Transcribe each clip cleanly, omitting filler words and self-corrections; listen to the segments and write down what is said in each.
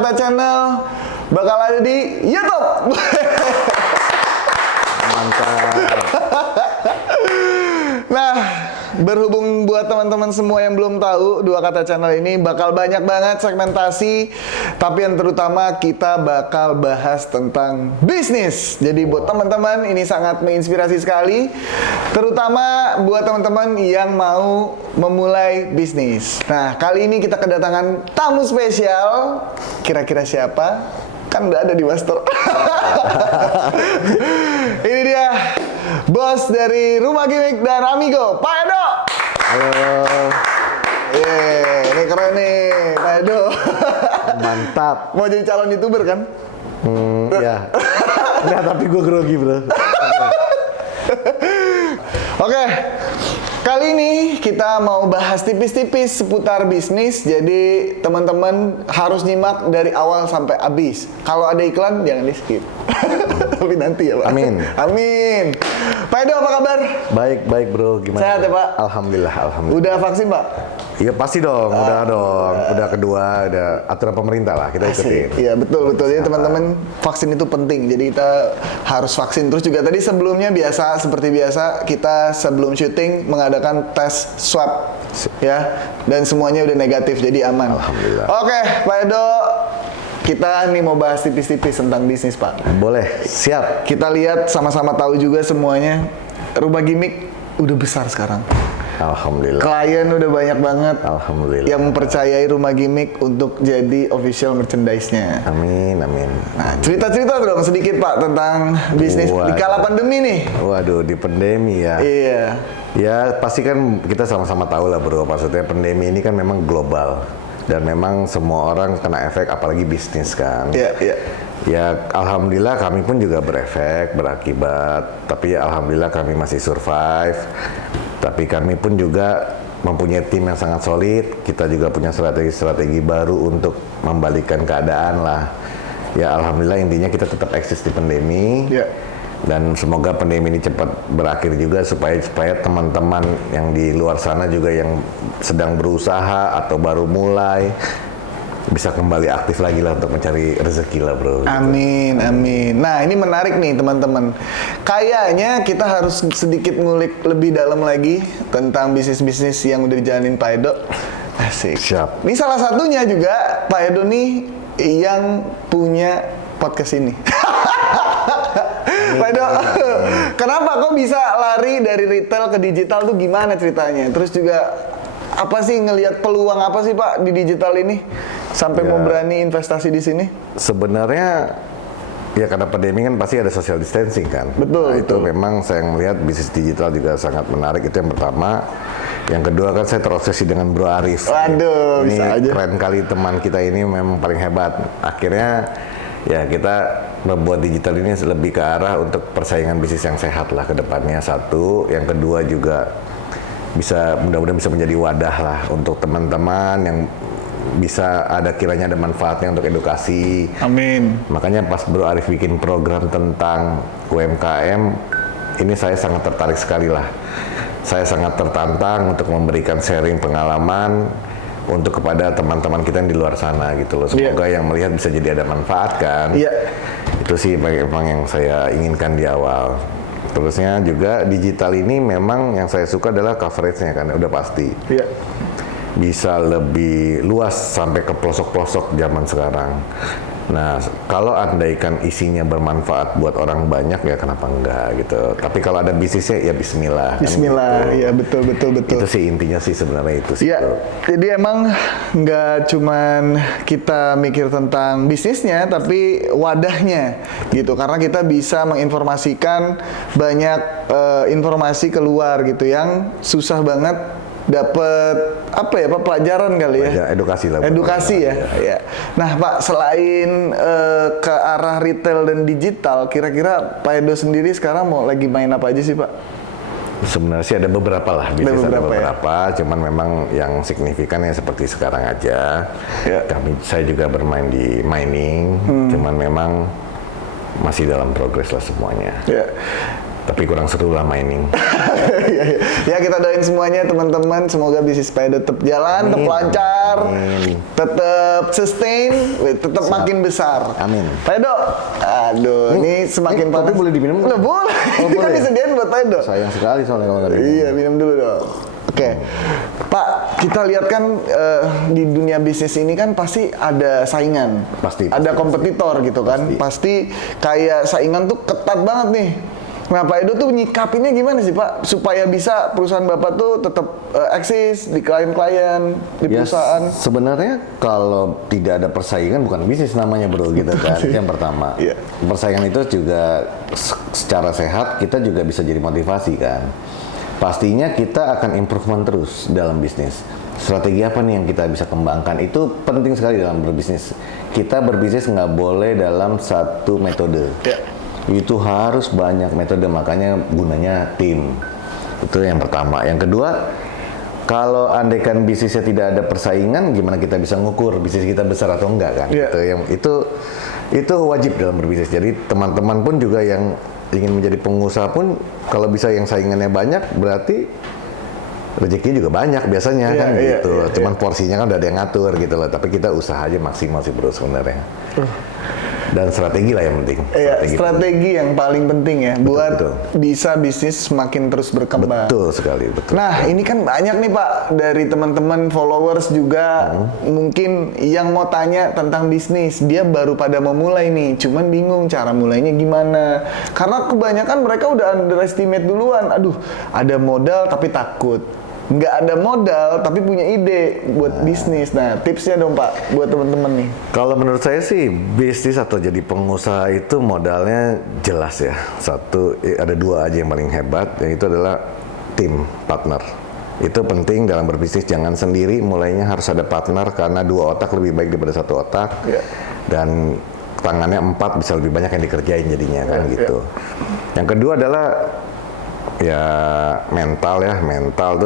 Kata Channel bakal ada di YouTube. Mantap. Nah, berhubung buat teman-teman semua yang belum tahu, Dua Kata Channel ini bakal banyak banget segmentasi, tapi yang terutama kita bakal bahas tentang bisnis. Jadi buat teman-teman ini sangat menginspirasi sekali, terutama buat teman-teman yang mau memulai bisnis. Nah, kali ini kita kedatangan tamu spesial. Kira-kira siapa? Kan udah ada di Master. Ini dia, bos dari Rumah Gimik dan Amigo, Pak Edo. Halo. Ini keren nih, Pak Edo. Mantap. Mau jadi calon YouTuber kan? Ya. Nggak, tapi gue grogi bro. Oke, kali ini kita mau bahas tipis-tipis seputar bisnis. Jadi teman-teman harus nyimak dari awal sampai habis. Kalau ada iklan jangan di skip. Tapi nanti ya Pak. Amin. Amin. Pak Edo apa kabar? Baik bro, gimana? Sehat ya Pak? Alhamdulillah. Udah vaksin Pak? Iya pasti dong, udah dong. Udah kedua, udah aturan pemerintah lah, kita ikutin. Iya betul. Jadi teman-teman vaksin itu penting. Jadi kita harus vaksin. Terus juga tadi sebelumnya seperti biasa kita sebelum syuting mengadakan tes swab ya, dan semuanya udah negatif jadi aman. Alhamdulillah. Oke, Pak Edo, kita nih mau bahas tipis-tipis tentang bisnis Pak. Boleh, siap. Kita lihat sama-sama tahu juga semuanya, Rumah Gimik udah besar sekarang. Alhamdulillah. Klien udah banyak banget. Alhamdulillah. Yang mempercayai Rumah Gimik untuk jadi official merchandise-nya. Amin. Nah, cerita-cerita dong sedikit Pak tentang bisnis di kala pandemi nih. Waduh, di pandemi ya. Iya. Ya pasti kan kita sama-sama tahu lah bro, maksudnya pandemi ini kan memang global. Dan memang semua orang kena efek, apalagi bisnis kan. Iya. Ya alhamdulillah kami pun juga berakibat. Tapi ya alhamdulillah kami masih survive. Tapi kami pun juga mempunyai tim yang sangat solid. Kita juga punya strategi baru untuk membalikan keadaan lah. Ya alhamdulillah intinya kita tetap eksis di pandemi. Iya. Dan semoga pandemi ini cepat berakhir juga supaya teman-teman yang di luar sana juga yang sedang berusaha atau baru mulai bisa kembali aktif lagi lah untuk mencari rezeki lah bro. Amin. Nah ini menarik nih teman-teman. Kayaknya kita harus sedikit ngulik lebih dalam lagi tentang bisnis-bisnis yang udah dijalanin Pak Edo. Asik. Siap. Ini salah satunya juga Pak Edo nih yang punya podcast ini. Pak Edo, kenapa kok bisa lari dari retail ke digital tuh gimana ceritanya? Terus juga apa sih ngelihat peluang apa sih Pak di digital ini sampai mau berani investasi di sini? Sebenarnya ya karena pandemi kan pasti ada social distancing kan. Betul. Itu memang saya melihat bisnis digital juga sangat menarik, itu yang pertama. Yang kedua kan saya terobsesi dengan Bro Arif. Waduh, ini bisa aja. Keren kali teman kita ini memang paling hebat. Akhirnya ya kita membuat digital ini lebih ke arah untuk persaingan bisnis yang sehat lah ke depannya, satu. Yang kedua juga mudah-mudahan bisa menjadi wadah lah untuk teman-teman yang bisa kiranya ada manfaatnya untuk edukasi. Amin. Makanya pas Bro Arif bikin program tentang UMKM, ini saya sangat tertarik sekali lah. Saya sangat tertantang untuk memberikan sharing pengalaman untuk kepada teman-teman kita yang di luar sana gitu loh. Semoga yang melihat bisa jadi ada manfaat kan. Iya. Itu sih memang yang saya inginkan di awal. Terusnya juga digital ini memang yang saya suka adalah coveragenya kan, udah pasti. Iya. Bisa lebih luas sampai ke pelosok-pelosok zaman sekarang. Nah, kalau andaikan isinya bermanfaat buat orang banyak ya kenapa enggak gitu. Tapi kalau ada bisnisnya ya bismillah. Bismillah, kan, gitu. ya betul. Itu sih intinya sih sebenarnya itu sih. Iya, jadi emang nggak cuman kita mikir tentang bisnisnya, tapi wadahnya gitu. Karena kita bisa menginformasikan banyak informasi keluar gitu yang susah banget dapat pelajaran kali ya. Edukasi lah. Edukasi ya. Ya. Nah Pak, selain ke arah retail dan digital, kira-kira Pak Edo sendiri sekarang mau lagi main apa aja sih Pak? Sebenarnya sih ada beberapa lah, bisnis ada beberapa, ya? Cuman memang yang signifikan ya seperti sekarang aja. Ya. Saya juga bermain di mining, cuman memang masih dalam progres lah semuanya. Ya. Tapi kurang seru lah mining. Ya kita doain semuanya teman-teman, semoga bisnis Pak Edo tetap jalan, tetap lancar, tetap sustain, tetap makin besar. Amin. Pak Edo, aduh, ini semakin kopi boleh diminum? Boleh, boleh. Kita boleh. disediain buat Pak Edo. Sayang sekali soalnya kalau nggak diminum. Iya, minum dulu dong. Oke, Pak, kita lihat kan di dunia bisnis ini kan pasti ada saingan, ada kompetitor gitu kan, pasti kayak saingan tuh ketat banget nih. Nah, Pak Edo tuh nyikapinnya gimana sih Pak, supaya bisa perusahaan Bapak tuh tetap eksis di klien-klien, di perusahaan? Sebenarnya kalau tidak ada persaingan bukan bisnis namanya bro, gitu kan. Itu yang pertama. Persaingan itu juga secara sehat kita juga bisa jadi motivasi kan. Pastinya kita akan improvement terus dalam bisnis. Strategi apa nih yang kita bisa kembangkan? Itu penting sekali dalam berbisnis. Kita berbisnis nggak boleh dalam satu metode. Itu harus banyak metode, makanya gunanya tim. Itu yang pertama. Yang kedua, kalau andaikan bisnisnya tidak ada persaingan, gimana kita bisa ngukur bisnis kita besar atau enggak kan? Itu wajib dalam berbisnis. Jadi teman-teman pun juga yang ingin menjadi pengusaha pun, kalau bisa yang saingannya banyak, berarti rezekinya juga banyak biasanya kan gitu. Cuman porsinya kan udah ada yang ngatur gitu loh. Tapi kita usaha aja maksimal sih bro sebenarnya. Dan strategi lah yang penting. Strategi yang paling penting ya, buat bisa bisnis semakin terus berkembang. Betul sekali, betul. Nah, ini kan banyak nih Pak, dari teman-teman followers juga mungkin yang mau tanya tentang bisnis. Dia baru pada mau mulai nih, cuman bingung cara mulainya gimana. Karena kebanyakan mereka udah underestimate duluan. Aduh, ada modal tapi takut. Nggak ada modal tapi punya ide buat bisnis. Nah, tipsnya dong Pak buat teman-teman nih. Kalau menurut saya sih bisnis atau jadi pengusaha itu modalnya jelas ya. Satu, ada dua aja yang paling hebat, yaitu adalah tim, partner. Itu penting dalam berbisnis, jangan sendiri, mulainya harus ada partner karena dua otak lebih baik daripada satu otak. Dan tangannya 4 bisa lebih banyak yang dikerjain jadinya kan gitu. Yang kedua adalah ya mental ya. Mental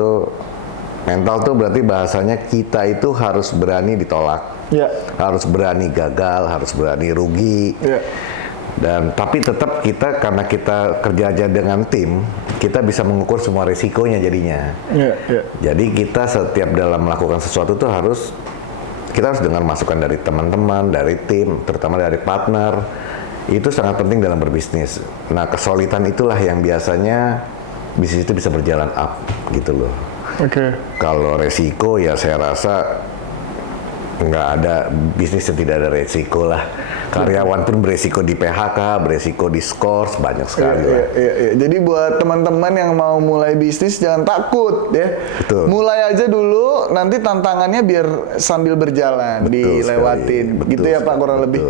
tuh berarti bahasanya kita itu harus berani ditolak, harus berani gagal, harus berani rugi. Dan tapi tetap kita, karena kita kerja aja dengan tim, kita bisa mengukur semua risikonya jadinya. Jadi kita setiap dalam melakukan sesuatu tuh kita harus dengar masukan dari teman-teman, dari tim, terutama dari partner. Itu sangat penting dalam berbisnis. Nah, kesulitan itulah yang biasanya bisnis itu bisa berjalan up gitu loh. Kalau resiko ya saya rasa nggak ada bisnis yang tidak ada resiko lah. Karyawan pun beresiko di PHK, beresiko di skors, banyak sekali lah. Jadi buat teman-teman yang mau mulai bisnis jangan takut ya. Mulai aja dulu, nanti tantangannya biar sambil berjalan, dilewatin. Gitu ya Pak kurang lebih.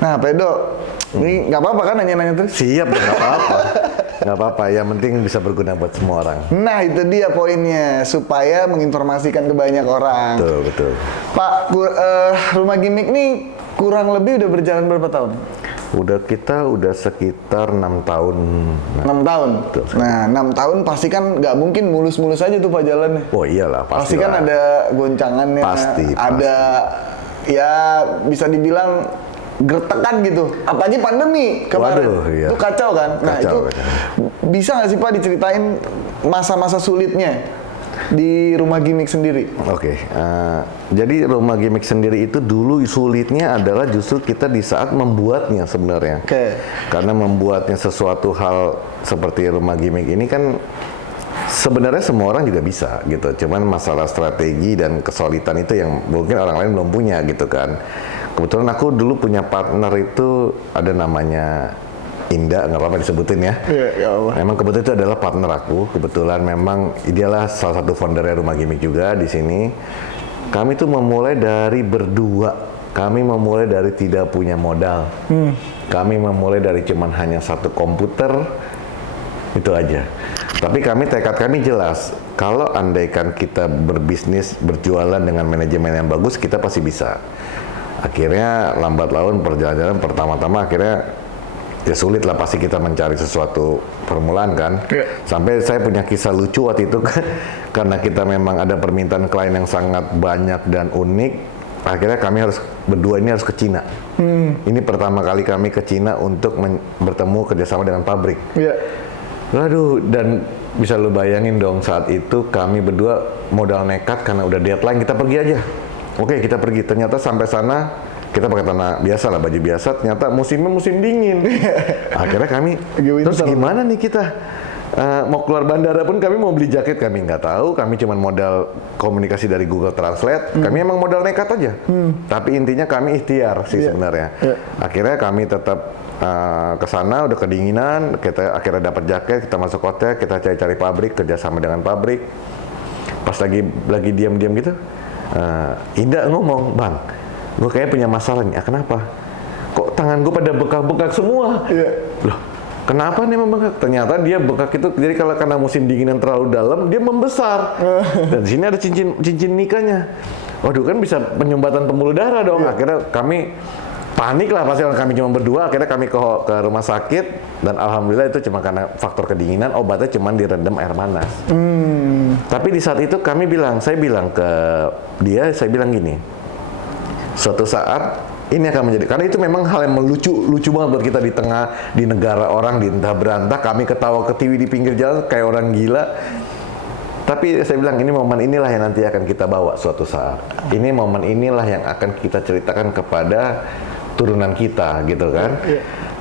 Nah Pak Edo, ini nggak apa-apa kan nanya-nanya terus? Siap, nggak apa-apa. Nggak apa-apa, yang penting bisa berguna buat semua orang. Nah itu dia poinnya, supaya menginformasikan ke banyak orang. Betul. Pak, Rumah Gimmick nih kurang lebih udah berjalan berapa tahun? Kita udah sekitar 6 tahun. 6 tahun? Betul. Nah 6 tahun pasti kan nggak mungkin mulus-mulus aja tuh Pak jalannya. Oh iyalah, pasti kan ada goncangannya. Pasti. Ada, ya bisa dibilang gertekan gitu, apalagi pandemi kemarin. Itu kacau kan. Nah itu bisa nggak sih Pak diceritain masa-masa sulitnya di Rumah Gimmick sendiri? Jadi Rumah Gimmick sendiri itu dulu sulitnya adalah justru kita di saat membuatnya sebenarnya. Karena membuatnya sesuatu hal seperti Rumah Gimmick ini kan sebenarnya semua orang juga bisa gitu. Cuman masalah strategi dan kesulitan itu yang mungkin orang lain belum punya gitu kan. Kebetulan aku dulu punya partner itu ada namanya Indah, nggak apa-apa disebutin ya. Ya Allah. Memang kebetulan itu adalah partner aku. Kebetulan memang dialah salah satu foundernya Rumah Gimmick juga di sini. Kami tuh memulai dari berdua. Kami memulai dari tidak punya modal. Kami memulai dari cuman hanya satu komputer. Itu aja. Tapi tekad kami jelas. Kalau andaikan kita berbisnis, berjualan dengan manajemen yang bagus, kita pasti bisa. Akhirnya lambat laun perjalanan pertama-tama akhirnya ya sulit lah, pasti kita mencari sesuatu permulaan kan. Sampai saya punya kisah lucu waktu itu karena kita memang ada permintaan klien yang sangat banyak dan unik. Akhirnya kami berdua ini harus ke Cina. Ini pertama kali kami ke Cina untuk bertemu kerjasama dengan pabrik. Waduh, dan bisa lu bayangin dong saat itu kami berdua modal nekat karena udah deadline, kita pergi aja. Oke, kita pergi. Ternyata sampai sana kita pakai tanah biasa lah, baju biasa. Ternyata musimnya musim dingin. Akhirnya kami, terus gimana nih kita? Mau keluar bandara pun kami mau beli jaket, kami nggak tahu. Kami cuma modal komunikasi dari Google Translate. Kami emang modal nekat aja. Tapi intinya kami ikhtiar sih sebenarnya. Akhirnya kami tetap ke sana, udah kedinginan, kita akhirnya dapat jaket, kita masuk hotel, kita cari-cari pabrik, kerjasama dengan pabrik. Pas lagi diam-diam gitu, Indah ngomong, "Bang, gue kayak punya masalah nih." Kenapa? Kok tangan gue pada bekak-bekak semua? Loh, kenapa nih membengkak? Ternyata dia bekak itu, jadi kalau karena musim dingin yang terlalu dalam, dia membesar. Dan di sini ada cincin nikahnya. Waduh, kan bisa penyumbatan pembuluh darah dong. Akhirnya kami panik lah, pasti kami cuma berdua. Akhirnya kami ke rumah sakit, dan alhamdulillah itu cuma karena faktor kedinginan, obatnya cuma direndam air panas. Tapi di saat itu saya bilang ke dia, saya bilang gini, suatu saat ini akan menjadi, karena itu memang hal yang lucu banget buat kita di negara orang, di entah berantah, kami ketawa ketiwi di pinggir jalan kayak orang gila. Tapi saya bilang, ini momen inilah yang nanti akan kita bawa suatu saat. Ini momen inilah yang akan kita ceritakan kepada turunan kita, gitu kan.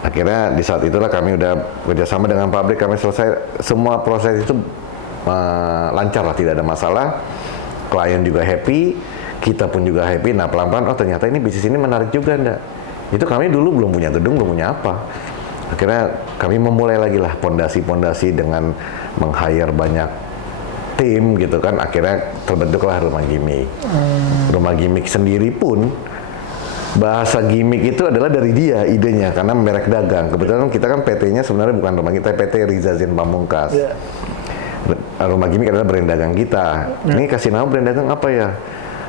Akhirnya di saat itulah kami udah kerjasama dengan pabrik, kami selesai semua proses itu lancar lah, tidak ada masalah. Klien juga happy, kita pun juga happy. Nah, pelan-pelan, oh ternyata ini bisnis ini menarik juga, ndak. Itu kami dulu belum punya gedung, belum punya apa. Akhirnya kami memulai lagi lah pondasi-pondasi dengan meng-hire banyak tim, gitu kan. Akhirnya terbentuklah Rumah Gimmick. Rumah Gimmick sendiri pun, bahasa gimmick itu adalah dari dia idenya, karena merek dagang. Kebetulan kita kan PT-nya sebenarnya bukan rumah kita, PT Riza Zain Pamungkas. Rumah Gimmick adalah brand dagang kita. Ini kasih nama brand dagang apa ya?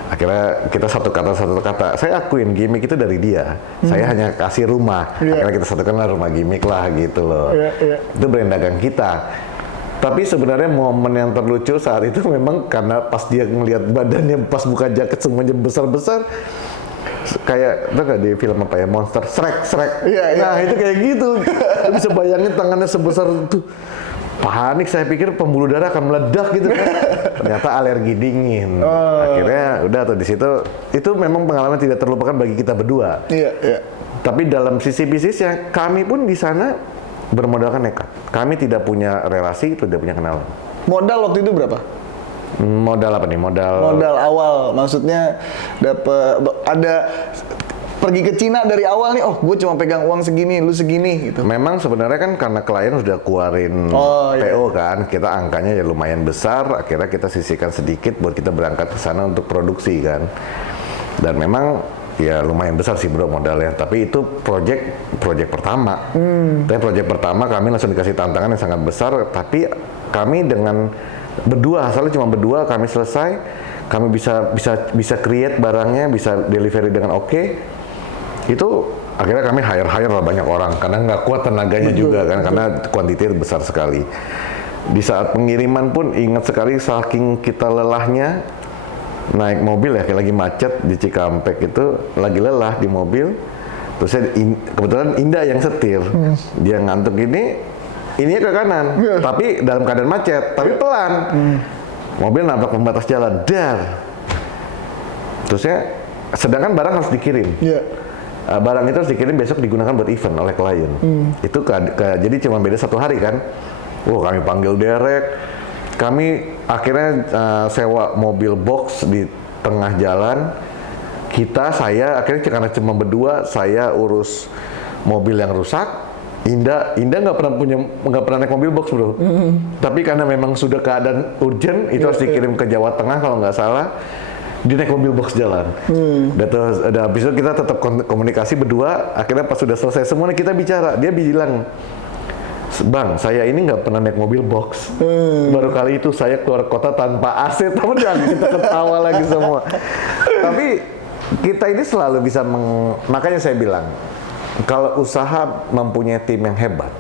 Akhirnya kita satu kata. Saya akuin gimmick itu dari dia. Saya hanya kasih rumah. Akhirnya kita satukanlah Rumah Gimmick lah, gitu loh. Itu brand dagang kita. Tapi sebenarnya momen yang terlucu saat itu memang karena pas dia ngelihat badannya pas buka jaket semuanya besar-besar, kayak itu gak di film apa ya, Monster Shrek. Nah itu kayak gitu. Bisa bayangin tangannya sebesar itu. Panik, saya pikir pembuluh darah akan meledak gitu kan. Ternyata alergi dingin. Akhirnya udah tuh di situ, itu memang pengalaman tidak terlupakan bagi kita berdua. Tapi dalam sisi bisnisnya, kami pun di sana bermodalkan nekat. Kami tidak punya relasi, tidak punya kenalan. Modal waktu itu berapa? Modal apa nih? Modal awal, maksudnya ada pergi ke Cina dari awal nih, oh gue cuma pegang uang segini, lu segini gitu. Memang sebenarnya kan karena klien sudah keluarin PO kan, kita angkanya ya lumayan besar, akhirnya kita sisihkan sedikit buat kita berangkat ke sana untuk produksi kan. Dan memang ya lumayan besar sih bro modalnya, tapi itu project pertama. Tapi project pertama kami langsung dikasih tantangan yang sangat besar, tapi kami dengan berdua, asalnya cuma berdua, kami selesai, kami bisa create barangnya, bisa delivery dengan oke. Itu akhirnya kami hire lah banyak orang karena nggak kuat tenaganya juga kan, karena kuantiti besar sekali. Di saat pengiriman pun ingat sekali, saking kita lelahnya naik mobil ya, kayak lagi macet di Cikampek itu, lagi lelah di mobil. Terus kebetulan Indah yang setir, dia ngantuk ini ke kanan, tapi dalam keadaan macet, tapi pelan. Mobil nabrak pembatas jalan, dar. Terusnya, sedangkan barang harus dikirim. Barang itu harus dikirim besok, digunakan buat event oleh klien. Itu jadi cuma beda 1 hari kan. Kami panggil derek. Kami akhirnya sewa mobil box di tengah jalan. Saya akhirnya karena cuma berdua, saya urus mobil yang rusak. Indah nggak pernah naik mobil box bro. Tapi karena memang sudah keadaan urgent, itu harus dikirim ke Jawa Tengah kalau nggak salah. Dia naik mobil box jalan. Terus habis itu kita tetap komunikasi berdua. Akhirnya pas sudah selesai semuanya kita bicara. Dia bilang, "Bang, saya ini nggak pernah naik mobil box. Baru kali itu saya keluar kota tanpa AC." Temen kita ketawa lagi semua. Tapi kita ini selalu bisa makanya saya bilang, kalau usaha mempunyai tim yang hebat,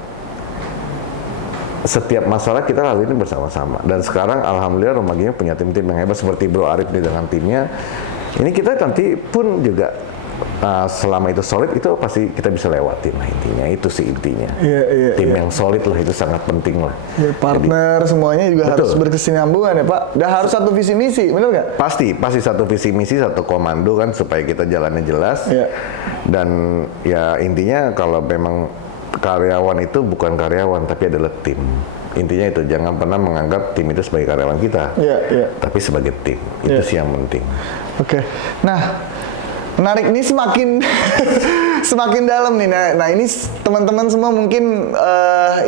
setiap masalah kita lalui ini bersama-sama. Dan sekarang alhamdulillah Rumah Gimmick punya tim-tim yang hebat seperti Bro Arif nih dengan timnya. Ini kita nanti pun juga selama itu solid itu pasti kita bisa lewatin lah intinya. Itu sih intinya. Tim yang solid lah itu sangat penting lah. Ya, partner semuanya juga harus berkesinambungan ya Pak. Dan harus satu visi misi, benar nggak? Pasti satu visi misi, satu komando kan supaya kita jalannya jelas. Dan ya intinya kalau memang karyawan itu bukan karyawan tapi adalah tim. Intinya itu, jangan pernah menganggap tim itu sebagai karyawan kita, tapi sebagai tim. Itu sih yang penting. Oke. Nah, menarik ini semakin semakin dalam nih. Nah ini teman-teman semua mungkin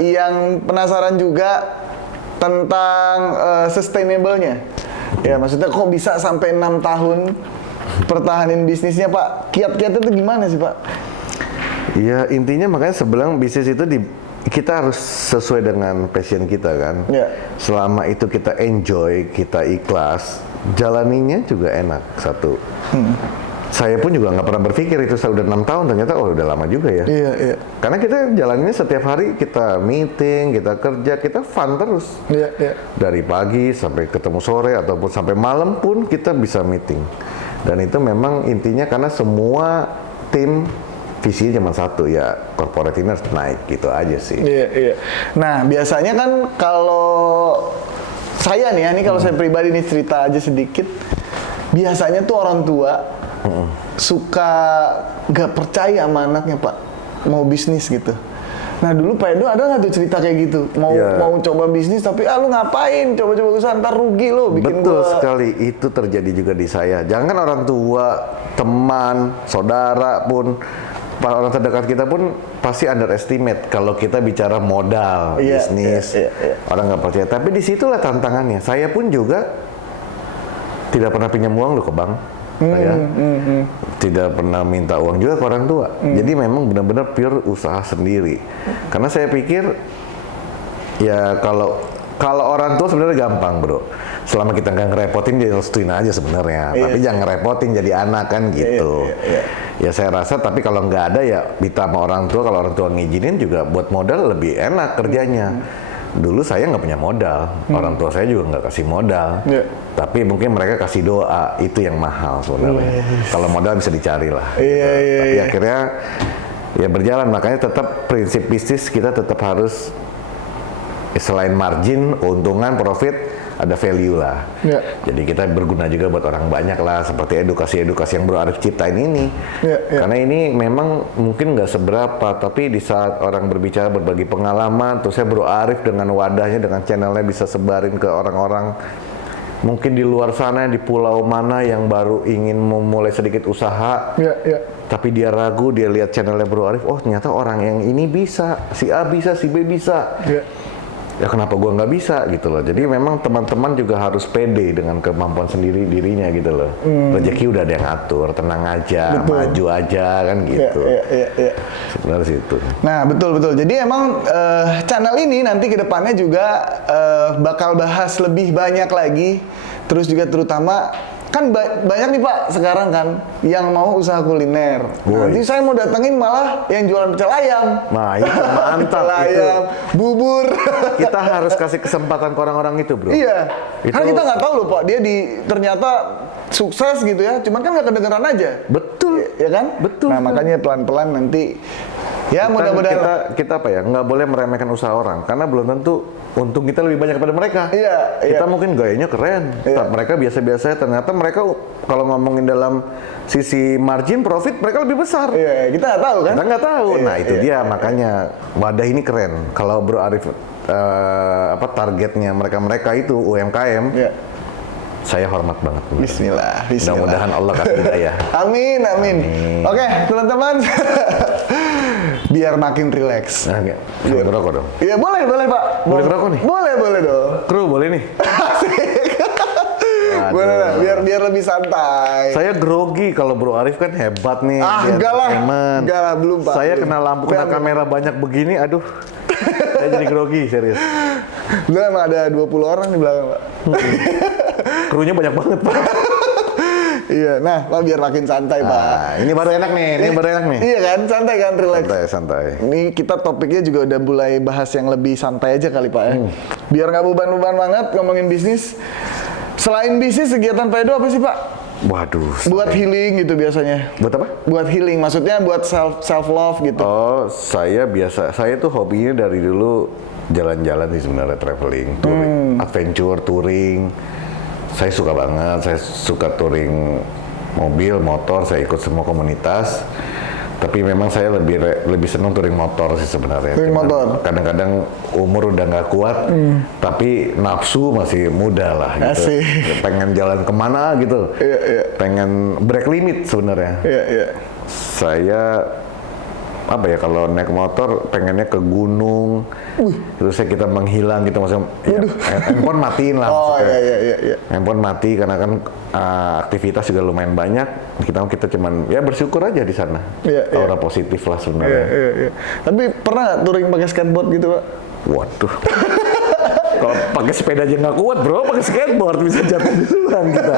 yang penasaran juga tentang sustainable-nya. Ya maksudnya kok bisa sampai 6 tahun pertahanin bisnisnya Pak? Kiat-kiatnya itu gimana sih Pak? Ya intinya makanya sebelum bisnis itu kita harus sesuai dengan passion kita kan. Selama itu kita enjoy, kita ikhlas, jalaninya juga enak. Satu. Saya pun juga nggak pernah berpikir itu sudah 6 tahun, ternyata udah lama juga ya. Karena kita jalaninnya setiap hari, kita meeting, kita kerja, kita fun terus. Dari pagi sampai ketemu sore ataupun sampai malam pun kita bisa meeting. Dan itu memang intinya karena semua tim visinya cuma satu, ya corporate ini harus naik gitu aja sih. Nah biasanya kan kalau saya nih ya, kalau saya pribadi nih cerita aja sedikit, biasanya tuh orang tua suka gak percaya sama anaknya Pak, mau bisnis gitu. Nah dulu Pak Edo ada nggak tuh cerita kayak gitu, mau coba bisnis tapi lu ngapain, coba-coba usaha ntar rugi lo bikin. Betul sekali, itu terjadi juga di saya. Jangan orang tua, teman, saudara pun, para orang terdekat kita pun pasti underestimate kalau kita bicara modal, bisnis, orang nggak percaya. Tapi disitulah tantangannya. Saya pun juga tidak pernah pinjam uang loh ke bank. Saya tidak pernah minta uang juga ke orang tua. Jadi memang benar-benar pure usaha sendiri. Karena saya pikir ya kalau orang tua sebenarnya gampang bro. Selama kita nggak ngerepotin, dia restuin aja sebenarnya. Tapi jangan ngerepotin jadi anak kan gitu. Ya saya rasa, tapi kalau nggak ada ya minta sama orang tua. Kalau orang tua ngizinin juga buat modal lebih enak kerjanya. Dulu saya nggak punya modal, orang tua saya juga nggak kasih modal. Tapi mungkin mereka kasih doa, itu yang mahal sebenarnya. Kalau modal bisa dicari lah. Tapi akhirnya ya berjalan, makanya tetap prinsip bisnis kita tetap harus selain margin, keuntungan, profit, ada value lah. Jadi kita berguna juga buat orang banyak lah, seperti edukasi-edukasi yang Bro Arif ciptain ini. Karena ini memang mungkin nggak seberapa, tapi di saat orang berbicara berbagi pengalaman, terus saya Bro Arif dengan wadahnya, dengan channelnya bisa sebarin ke orang-orang mungkin di luar sana, di pulau mana yang baru ingin memulai sedikit usaha, tapi dia ragu, dia lihat channelnya Bro Arif, oh ternyata orang yang ini bisa, si A bisa, si B bisa. Ya kenapa gua nggak bisa gitu loh. Jadi memang teman-teman juga harus pede dengan kemampuan sendiri dirinya gitu loh. Rezeki udah ada yang ngatur, tenang aja, maju aja kan gitu. Sebenarnya sih itu. Nah betul. Jadi emang channel ini nanti kedepannya juga bakal bahas lebih banyak lagi. Terus juga terutama kan banyak nih Pak sekarang kan yang mau usaha kuliner. Nanti saya mau datengin malah yang jualan pecel ayam. Nah itu mantap. Pecel ayam, bubur. Kita harus kasih kesempatan ke orang-orang itu bro. Karena kita nggak tahu loh Pak, dia ternyata sukses gitu ya. Cuman kan nggak kedengeran aja. Betul. Ya kan? Betul. Nah makanya pelan-pelan nanti. Ya mudah-mudahan kita apa ya, nggak boleh meremehkan usaha orang karena belum tentu untung kita lebih banyak daripada mereka. Kita mungkin gayanya keren, mereka biasa-biasa. Ternyata mereka kalau ngomongin dalam sisi margin profit mereka lebih besar. Kita nggak tahu kan? Kita nggak tahu. Nah itu dia makanya wadah ini keren. Kalau Bro Arif targetnya mereka itu UMKM. Saya hormat banget. Bismillah. Mudah-mudahan Allah kasih hidayah. Amin. Oke, teman-teman. Biar makin rileks. Nah, ngerokok dong. Iya, boleh Pak. Boleh ngerokok nih? Boleh dong. Kru boleh nih. Boleh lah, biar lebih santai. Saya grogi kalau Bro Arif kan hebat nih. Enggak lah, belum Pak. Saya kena lampu, kena kamera banyak begini, aduh. Saya jadi grogi, serius. Bener emang ada 20 orang di belakang Pak. Krunya banyak banget Pak. Iya, nah Pak biar makin santai Pak. Ini baru enak nih, Iya kan, santai kan, relax. Santai. Ini kita topiknya juga udah mulai bahas yang lebih santai aja kali Pak ya. Biar nggak beban-beban banget ngomongin bisnis. Selain bisnis, kegiatan Pak Edo apa sih Pak? Waduh. Buat healing gitu biasanya. Buat apa? Buat healing, maksudnya buat self love gitu. Oh, saya tuh hobinya dari dulu jalan-jalan sih sebenarnya, traveling, touring, adventure, touring. Saya suka banget, saya suka touring mobil, motor, saya ikut semua komunitas. Tapi memang saya lebih senang touring motor sih sebenarnya. Touring motor. Kadang-kadang umur udah nggak kuat, tapi nafsu masih muda lah gitu. Asik. Pengen jalan kemana gitu. Iya, iya. Pengen break limit sebenarnya. Iya, iya. Saya apa ya, kalau naik motor pengennya ke gunung, terus kita menghilang gitu, maksudnya ya, handphone matiin lah. Oh maksudnya. iya. Handphone mati karena kan aktivitas juga lumayan banyak. Kita cuman ya bersyukur aja di sana. Iya, Aura positif lah sebenarnya. Iya. Tapi pernah nggak touring pakai skateboard gitu, Pak? Waduh. Kalau pakai sepeda aja nggak kuat bro, pakai skateboard bisa jatuh duluan kita.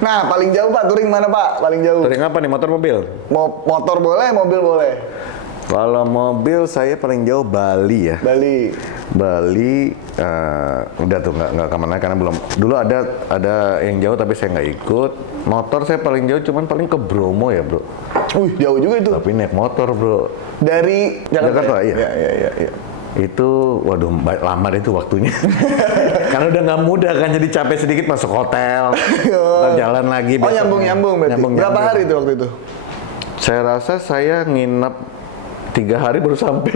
Nah, paling jauh Pak, touring mana Pak? Paling jauh. Touring apa nih, motor mobil? Motor boleh, mobil boleh. Kalau mobil saya paling jauh Bali ya. Bali udah tuh nggak kemana karena belum. Dulu ada yang jauh tapi saya nggak ikut. Motor saya paling jauh cuman paling ke Bromo ya bro. Jauh juga itu. Tapi naik motor bro. Dari Jakarta ya? iya. Iya. Itu waduh lama deh itu waktunya. Karena udah nggak mudah kan, jadi capek sedikit masuk hotel, ntar jalan lagi. Oh nyambung berarti. Berapa hari itu waktu itu? Saya rasa saya nginep 3 hari baru sampai.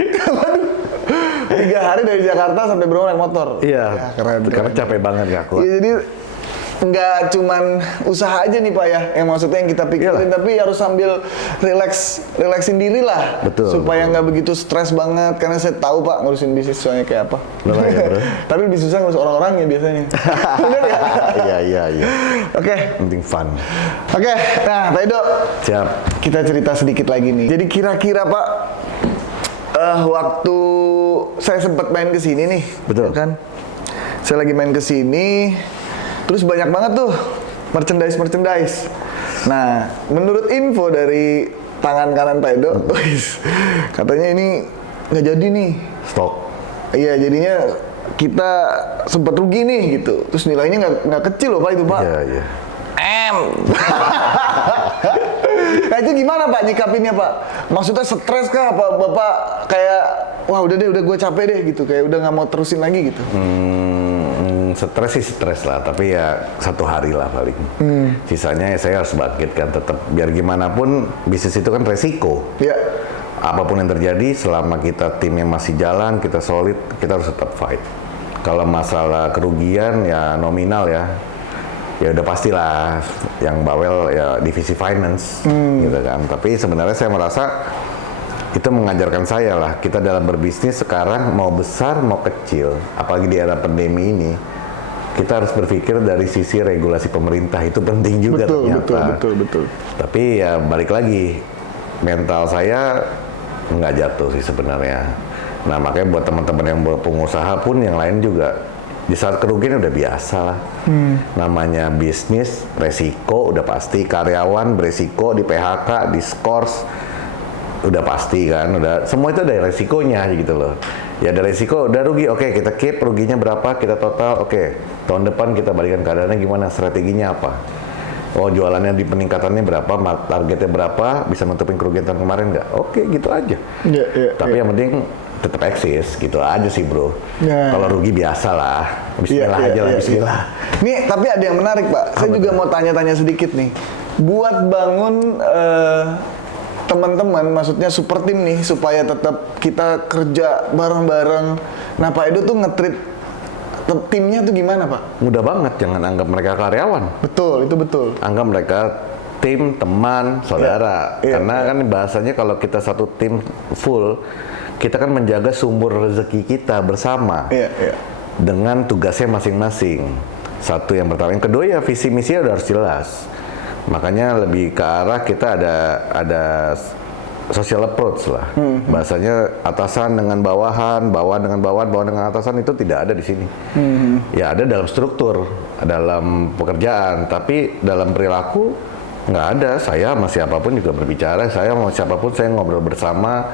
3 hari dari Jakarta sampai Bromo naik motor. Iya, Ya, keren. karena capek banget gak kuat. Ya, jadi nggak cuman usaha aja nih Pak ya, yang maksudnya yang kita pikirin, tapi harus sambil relaksin diri lah. Betul. Supaya nggak begitu stres banget, karena saya tahu Pak ngurusin bisnis soalnya kayak apa. Lumayan, bro. Tapi lebih susah ngurus orang-orangnya biasanya. Bener ya? Iya. Oke. Penting fun. Oke, nah Pak Edo, Siap. kita cerita sedikit lagi nih. Jadi kira-kira Pak, waktu saya sempat main ke sini nih, Betul. ya kan? Saya lagi main ke sini, terus banyak banget tuh merchandise. Nah, menurut info dari tangan kanan Pak Edo, katanya ini nggak jadi nih. Stok. Iya, jadinya kita sempat rugi nih gitu. Terus nilainya nggak kecil loh Pak itu Pak. Iya. Nah itu gimana Pak nyikapinnya Pak? Maksudnya stres kah? Apa Bapak kayak wah udah gue capek deh gitu, kayak udah nggak mau terusin lagi gitu? Stres lah, tapi ya 1 hari lah paling. Sisanya ya saya harus bangkitkan tetap. Biar gimana pun bisnis itu kan resiko. Iya. Apapun yang terjadi, selama kita timnya masih jalan, kita solid, kita harus tetap fight. Kalau masalah kerugian ya nominal ya udah pastilah yang bawel ya divisi finance gitu kan. Tapi sebenarnya saya merasa itu mengajarkan saya lah, kita dalam berbisnis sekarang mau besar mau kecil, apalagi di era pandemi ini, kita harus berpikir dari sisi regulasi pemerintah, itu penting juga ternyata. Betul. Tapi ya balik lagi, mental saya nggak jatuh sih sebenarnya. Nah makanya buat teman-teman yang pengusaha pun yang lain juga, di saat kerugian udah biasa lah. Namanya bisnis, resiko udah pasti, karyawan beresiko, di PHK, di skors, udah pasti kan, udah semua itu ada resikonya gitu loh. Ya ada resiko, udah rugi, oke kita keep, ruginya berapa, kita total, oke tahun depan kita balikan keadaannya gimana, strateginya apa. Oh jualannya di peningkatannya berapa, targetnya berapa, bisa nutupin kerugian tahun kemarin nggak? Oke gitu aja. Tapi yang penting tetap eksis, gitu aja sih bro. Kalau rugi biasa lah, bismillah aja lah, bismillah. Nih tapi ada yang menarik Pak, saya juga mau tanya-tanya sedikit nih. Buat bangun teman-teman, maksudnya super tim nih, supaya tetap kita kerja bareng-bareng. Nah Pak Edo tuh nge-treat timnya tuh gimana Pak? Mudah banget, jangan anggap mereka karyawan. Betul, itu betul. Anggap mereka tim, teman, saudara. Karena kan bahasanya kalau kita satu tim full, kita kan menjaga sumber rezeki kita bersama. Dengan tugasnya masing-masing. Satu yang pertama, yang kedua ya visi misinya udah harus jelas. Makanya lebih ke arah kita ada social approach lah. Bahasanya atasan dengan bawahan, bawahan dengan bawahan, bawahan dengan atasan itu tidak ada di sini. Ya ada dalam struktur, dalam pekerjaan, tapi dalam perilaku nggak ada. Saya sama siapapun juga berbicara, saya mau siapapun saya ngobrol bersama.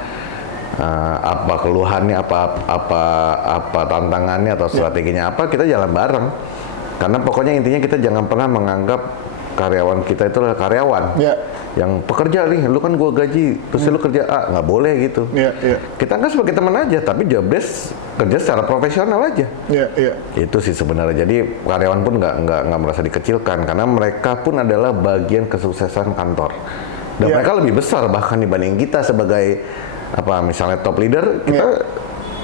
Apa keluhannya, apa tantangannya atau strateginya apa, kita jalan bareng. Karena pokoknya intinya kita jangan pernah menganggap karyawan kita itu adalah karyawan. Ya. Yang pekerja nih, lu kan gua gaji, terus lu kerja A, nggak boleh gitu. Iya, iya. Kita kan sebagai teman aja, tapi job desk kerja secara profesional aja. Iya, iya. Itu sih sebenarnya. Jadi karyawan pun nggak merasa dikecilkan karena mereka pun adalah bagian kesuksesan kantor. Dan Iya. mereka lebih besar bahkan dibanding kita sebagai apa misalnya top leader, kita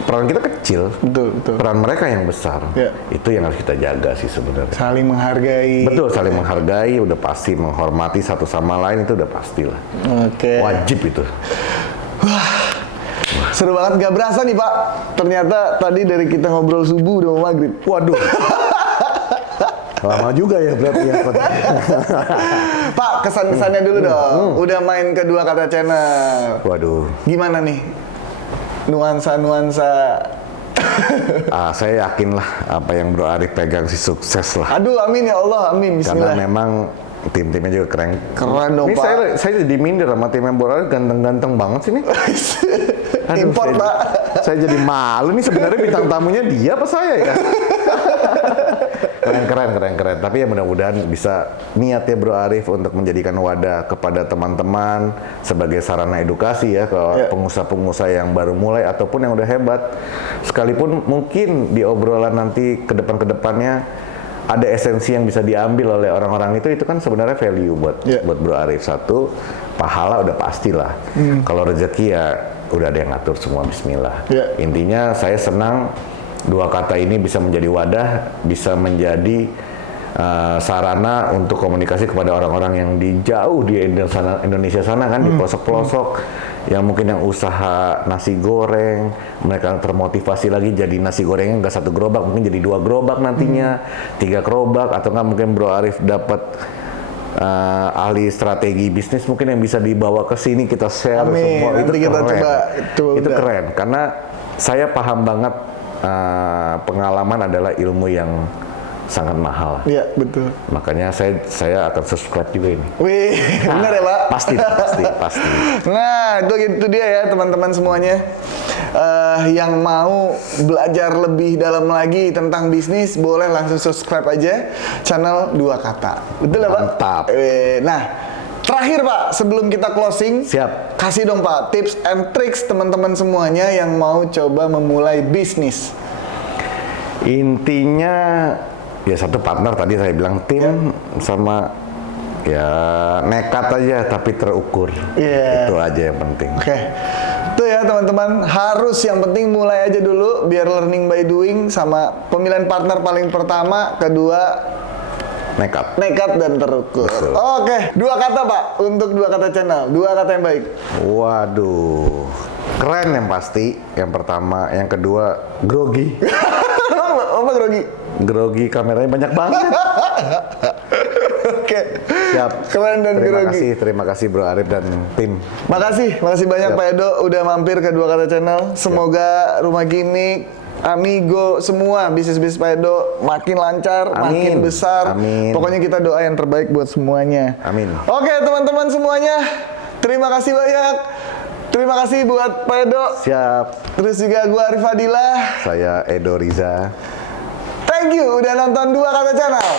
peran kita kecil. Betul, betul. Peran mereka yang besar. Iya. Itu yang harus kita jaga sih sebenarnya. Saling menghargai. Betul, saling menghargai, udah pasti menghormati satu sama lain itu udah pastilah. Oke. Wajib itu. Seru banget, gak berasa nih Pak. Ternyata tadi dari kita ngobrol subuh udah mau maghrib. Waduh. Lama juga ya berarti ya. Pak, kesan-kesannya dulu dong. Udah main ke Dua Kata Channel. Waduh. Gimana nih? Nuansa-nuansa. Saya yakin lah apa yang Bro Arif pegang sih sukses lah. Aduh, amin ya Allah, amin. Karena Bismillah. memang tim-timnya juga keren. Keren dong, Ini Pak. saya jadi minder sama timnya Bro Arif, ganteng-ganteng banget sih nih. Aduh, Import, saya, Pak. Saya jadi malu nih sebenarnya bintang tamunya dia apa saya ya? Keren. Tapi ya mudah-mudahan bisa niat ya Bro Arif untuk menjadikan wadah kepada teman-teman sebagai sarana edukasi ya ke Ya. pengusaha-pengusaha yang baru mulai ataupun yang udah hebat. Sekalipun mungkin di obrolan nanti ke depannya ada esensi yang bisa diambil oleh orang-orang itu kan sebenarnya value buat Ya. buat Bro Arif. Satu, pahala udah pastilah. Kalau rezeki ya udah ada yang ngatur semua, bismillah. Ya. Intinya saya senang Dua Kata ini bisa menjadi wadah, bisa menjadi sarana untuk komunikasi kepada orang-orang yang jauh di Indonesia sana kan, di pelosok-pelosok, yang mungkin yang usaha nasi goreng, mereka termotivasi lagi jadi nasi gorengnya nggak 1 gerobak, mungkin jadi 2 gerobak nantinya, 3 gerobak, atau nggak mungkin Bro Arif dapat ahli strategi bisnis mungkin yang bisa dibawa ke sini kita share Amin. semua. Nanti kita coba Itu udah. keren karena saya paham banget pengalaman adalah ilmu yang sangat mahal. Iya, betul. Makanya saya akan subscribe juga ini. Wih, benar ya Pak? Pasti. Nah, itu dia ya teman-teman semuanya. Yang mau belajar lebih dalam lagi tentang bisnis, boleh langsung subscribe aja channel Dua Kata. Betul ya Pak? Mantap. Nah, terakhir Pak, sebelum kita closing, Siap. kasih dong Pak tips and tricks teman-teman semuanya yang mau coba memulai bisnis. Intinya ya satu partner tadi saya bilang tim sama ya nekat aja tapi terukur. Iya. Itu aja yang penting. Oke. Itu ya teman-teman, harus yang penting mulai aja dulu biar learning by doing, sama pemilihan partner paling pertama, kedua nekat dan terukur. Betul. Oke, Dua Kata Pak untuk Dua Kata Channel, Dua Kata yang baik. Waduh, keren yang pasti. Yang pertama, yang kedua grogi. Apa grogi? Grogi kameranya banyak banget. Oke. Siap. Keren dan grogi. Terima kasih Bro Arif dan tim. Makasih banyak Siap. Pak Edo udah mampir ke Dua Kata Channel. Semoga Rumah Gimik, Amigo, semua bisnis Pak Edo makin lancar, makin Amin. besar. Amin. Pokoknya kita doa yang terbaik buat semuanya. Amin. Oke teman-teman semuanya, terima kasih banyak. Terima kasih buat Pak Edo. Siap. Terus juga gua Arif Fadilah. Saya Edo Riza. Thank you udah nonton Dua Kata Channel.